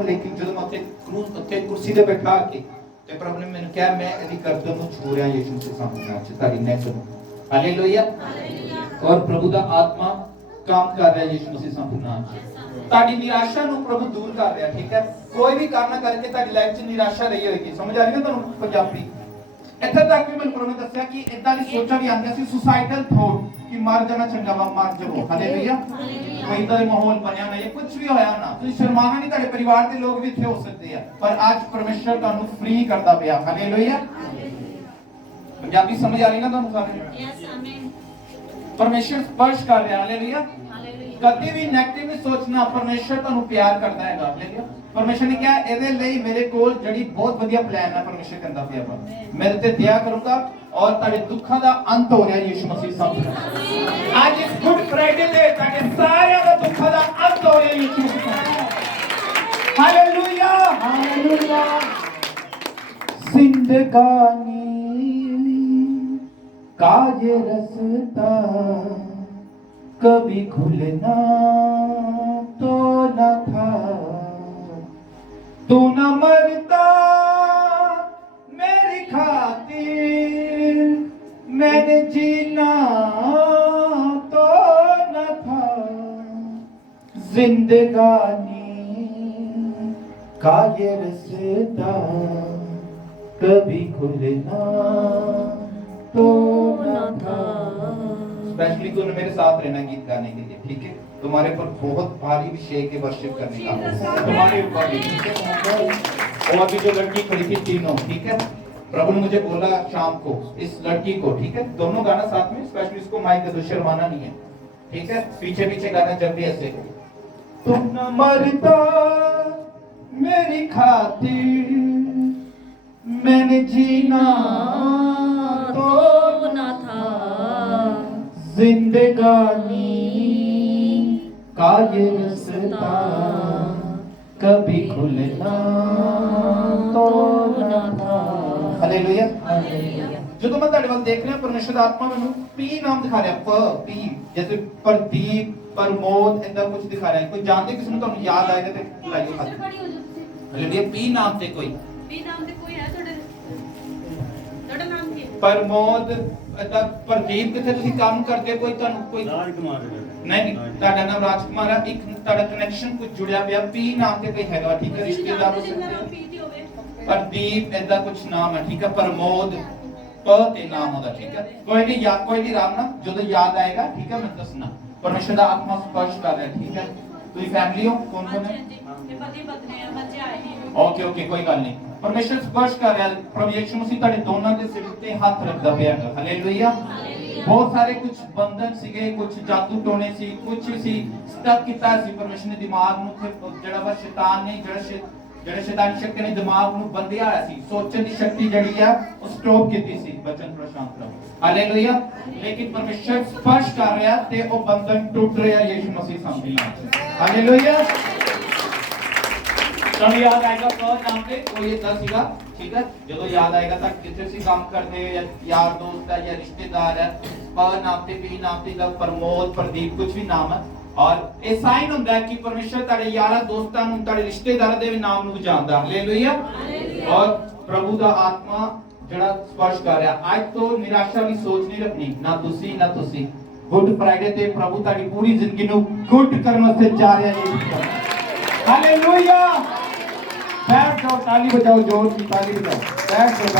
लेकिन जो मैं क्रूज उत्ते कुर्सी ते बैठा के ते प्रभु ने मैंने कहा मैं ਇਹਦੀ गर्दन ਨੂੰ छू ਰਿਹਾ यीशु के सामने आज तारी नेक ਨੂੰ हालेलुया और प्रभु ਦਾ आत्मा काम कर रहा है यीशु मसीह सामने आज ताड़ी निराशा ਨੂੰ प्रभु दूर कर रहा ठीक है कोई भी कारण करके ताड़ी लाइफ 'ਚ निराशा रही होगी समझ आ रही है ਤੁਹਾਨੂੰ ਪੰਜਾਬੀ ਇੱਥੇ ਤੱਕ ਵੀ ਮੈਨੂੰ ਪ੍ਰਭੂ ਨੇ ਦੱਸਿਆ ਕਿ ਇਦਾਂ ਦੀ ਸੋਚਾਂ ਵੀ ਆਉਂਦੀਆਂ ਸੀ ਸੁਸਾਈਡਲ ਥੋਟ ਕਿ ਮਰ ਜਾਣਾ ਚੰਗਾ ਵਾ ਮਰ ਜਾਓ ਹਾਲੇਲੂਇਆ ਕੋਈ ਇਦਾਂ ਦਾ ਮਾਹੌਲ ਬਣਿਆ ਨਹੀਂ ਕੁਝ ਵੀ ਹੋਇਆ ਨਾ ਤੁਸੀਂ ਸ਼ਰਮਾਣਾ ਨਹੀਂ ਤੁਹਾਡੇ ਪਰਿਵਾਰ ਦੇ ਲੋਕ ਵੀ ਇੱਥੇ ਹੋ ਸਕਦੇ ਆ ਪਰ ਅੱਜ ਪਰਮੇਸ਼ਰ ਤੁਹਾਨੂੰ ਫ੍ਰੀ ਕਰਦਾ ਪਿਆ ਹਾਲੇਲੂਇਆ ਪੰਜਾਬੀ ਸਮਝ ਆ ਰਹੀ ਨਾ ਤੁਹਾਨੂੰ ਸਾਰੇ ਯੈਸ ਆਮੀਨ ਪਰਮੇਸ਼ਰ ਸਪਰਸ਼ ਕਰ ਰਿਹਾ ਹਾਲੇਲੂਇਆ कभी भी नेगेटिव नहीं सोचना परमेश्वर ਤੁਹਾਨੂੰ ਪਿਆਰ ਕਰਦਾ ਹੈਗਾ ਹਾਲੇਲੂਇਆ परमेश्वर ने कहा ਇਹਦੇ ਲਈ ਮੇਰੇ ਕੋਲ ਜਿਹੜੀ ਬਹੁਤ ਵਧੀਆ ਪਲਾਨ ਹੈ परमेश्वर ਕਹਿੰਦਾ ਪਿਆ ਵਾ ਮੈਂ ਤੇ ਦਇਆ ਕਰੂੰਗਾ और ਤੁਹਾਡੇ ਦੁੱਖਾਂ ਦਾ ਅੰਤ ਹੋ ਰਿਹਾ ਯਿਸੂ ਮਸੀਹ ਸਾਹਮਣੇ ਅੱਜ ਇਸ ਗੁੱਡ ਫਰਾਈਡੇ ਤੇ ਤੁਹਾਡੇ ਸਾਰਿਆਂ ਦਾ ਦੁੱਖਾਂ ਦਾ ਅੰਤ ਹੋ ਰਿਹਾ ਯਿਸੂ ਮਸੀਹ ਹਾਲੇਲੂਇਆ ਹਾਲੇਲੂਇਆ जिंदगानी का ये रास्ता कभी खुलना तो न था तू न मरता मेरी खातिर मैंने जीना तो न था जिंदगानी का ये रास्ता कभी खुलना तो न था स्पेशली तूने मेरे साथ रहना गीत गाने के लिए ठीक है तुम्हारे पर बहुत भारी अभिषेक है वर्शिप करने का तुम्हारे ऊपर ठीक है और अभी जो लड़की खड़ी थी तीनों ठीक है प्रभु ने मुझे बोला शाम को इस लड़की को ठीक है दोनों गाना साथ में स्पेशली इसको माइक दे दो शर्माना नहीं है ठीक है पीछे पीछे गाना जब भी ऐसे तुम न मरता मेरी खातिर मैंने जीना तो न था जिंदगानी का ये रास्ता कभी खुलना तो न था हालेलुया ਜਦੋਂ ਮੈਂ ਤੁਹਾਡੇ ਵੱਲ ਦੇਖ ਰਿਹਾ ਪਰਮੇਸ਼ਰ ਦਾ ਆਤਮਾ ਮੈਨੂੰ ਪੀ ਨਾਮ ਦਿਖਾ ਰਿਹਾ ਪੀ ਜੈਸੇ ਪ੍ਰਦੀਪ ਪ੍ਰਮੋਦ ਇੰਦਾ ਕੁਝ ਦਿਖਾ ਰਿਹਾ ਕੋਈ ਜਾਣਦੇ ਕਿਸ ਨੂੰ ਤੁਹਾਨੂੰ ਯਾਦ ਆਏਗਾ ਤੇ ਬੁਲਾਈਓ ਖਾਲੀ ਹਾਲੇਲੁਇਆ ਪੀ ਨਾਮ ਤੇ ਕੋਈ ਹੈ ਤੁਹਾਡਾ ਨਾਮ ਕੀ ਹੈ ਪ੍ਰਮੋਦ ਅਦਾ ਪ੍ਰਦੀਪ ਕਿੱਥੇ ਤੁਸੀਂ ਕੰਮ ਕਰਦੇ ਕੋਈ ਤੁਹਾਨੂੰ ਕੋਈ ਰਾਜਕੁਮਾਰ ਨਹੀਂ ਤੁਹਾਡਾ ਨਾਮ ਰਾਜਕੁਮਾਰ ਹੈ ਇੱਕ ਤੁਹਾਡਾ ਕਨੈਕਸ਼ਨ ਕੁਝ ਜੁੜਿਆ ਪਿਆ ਪੀ ਨਾਮ ਤੇ ਕੋਈ ਹੈਗਾ ਠੀਕ ਹੈ ਰਿਸ਼ਤੇਦਾਰ ਹੋ ਸਕਦੇ ਪ੍ਰਦੀਪ ਐਦਾ ਕੁਝ ਨਾਮ ਹੈ ਠੀਕ ਹੈ ਪ੍ਰਮੋਦ ਪ ਤੇ ਨਾਮ ਉਹਦਾ ਠੀਕ ਹੈ ਕੋਈ ਨਹੀਂ ਰਾਮ ਨਾ ਜਦੋਂ ਯਾਦ ਆਏਗਾ ਠੀਕ ਹੈ ਮੈਂ ਦੱਸਣਾ ਪਰਮੇਸ਼ਰ ਦਾ ਆਤਮਾ ਸਪਰਸ਼ ਕਰ ਰਿਹਾ ਠੀਕ ਹੈ ਤੁਸੀਂ ਫੈਮਿਲੀ ਹੋ ਕੌਣ ਕੌਣ ਹੈ ਪਤੀ ਪਤਨੀ ਹੈ ਬੱਚੇ ਆਏ ਨੇ ਓਕੇ ਕੋਈ ਗੱਲ ਨਹੀਂ ਪਰਮੇਸ਼ਰ ਸਪਰਸ਼ ਕਰ ਰਿਹਾ ਪ੍ਰਭੂ ਯਿਸੂ ਮਸੀਹ ਤੁਹਾਡੇ ਦੋਨਾਂ ਦੇ ਸਿਰ ਤੇ ਹੱਥ ਰੱਖਦਾ ਪਿਆ ਹੈ ਹਾਲੇਲੂਇਆ ਬਹੁਤ ਸਾਰੇ ਕੁਝ ਬੰਧਨ ਸੀਗੇ ਕੁਝ ਜਾਦੂ ਟੋਣੇ ਸੀ ਕੁਝ ਸੀ ਸਟਕ ਕੀਤਾ ਸੀ ਪਰਮੇਸ਼ਰ ਨੇ ਦਿਮਾਗ ਨੂੰ ਜਿਹੜਾ ਵਾ ਸ਼ੈਤਾਨ ਨੇ ਜਿਹੜੇ ਸ਼ੈਤਾਨੀ ਸ਼ਕਤੀ ਨੇ ਦਿਮਾਗ ਨੂੰ ਬੰਦਿਆ ਹੋਇਆ ਸੀ ਸੋਚਣ ਦੀ ਸ਼ਕਤੀ ਜਿਹੜੀ ਆ ਉਹ ਸਟਾਪ ਕੀਤੀ ਸੀ ਬਚਨ ਪ੍ਰਸ਼ਾਂਤ ਰਹੋ ਹਾਲੇਲੂਇਆ ਲੇਕਿਨ ਪਰਮੇਸ਼ਰ ਸਪਰਸ਼ ਕਰ ਰਿਹਾ ਤੇ ਉਹ ਬੰਧਨ ਟੁੱਟ ਰਿਹਾ ਯਿਸੂ ਮਸੀਹ ਸਾਹਮਣੇ ਹਾਲੇਲੂਇਆ ਤੁਹਾਨੂੰ ਯਾਦ ਆਏਗਾ ਕੌਣ ਨਾਮ ਤੇ ਕੋਈ ਇਦਾਂ ਸੀਗਾ ਠੀਕ ਹੈ ਜਦੋਂ ਯਾਦ ਆਏਗਾ ਤਾਂ ਕਿੱਥੇ ਸੀ ਕੰਮ ਕਰਦੇ ਜਾਂ ਯਾਰ ਦੋਸਤ ਹੈ ਜਾਂ ਰਿਸ਼ਤੇਦਾਰ ਹੈ ਪਰ ਨਾਮ ਤੇ ਵੀ ਨਾਮ ਤੇ ਦਾ ਪ੍ਰਮੋਦ ਪ੍ਰਦੀਪ ਕੁਝ ਵੀ ਨਾਮ ਹੈ और ਇਹ ਸਾਈਨ ਹੁੰਦਾ ਹੈ ਕਿ ਪਰਮੇਸ਼ਰ ਤੁਹਾਡੇ ਯਾਰਾਂ ਦੋਸਤਾਂ ਨੂੰ ਤੁਹਾਡੇ ਰਿਸ਼ਤੇਦਾਰਾਂ ਦੇ ਵੀ ਨਾਮ ਨੂੰ ਜਾਣਦਾ ਹਾਲੇਲੂਇਆ ਔਰ ਪ੍ਰਭੂ ਦਾ ਆਤਮਾ ਜਿਹੜਾ ਸਪਰਸ਼ ਕਰ ਰਿਹਾ ਅੱਜ ਤੋਂ ਨਿਰਾਸ਼ਾ ਦੀ ਸੋਚ ਨਹੀਂ ਰੱਖਣੀ ਨਾ ਤੁਸੀਂ ਗੁੱਡ ਫਰਾਈਡੇ ਤੇ ਪ੍ਰਭੂ ਤੁਹਾਡੀ ਪੂਰੀ ਜ਼ਿੰਦਗੀ ਨੂੰ ਗੁੱਡ ਕਰਨ ਵਾਸਤੇ ਜਾ ਰਿਹਾ ਹੈ ਹਾਲੇਲੂਇਆ बैठ जाओ ताली बजाओ जोर की ताली बजाओ बैठ जाओ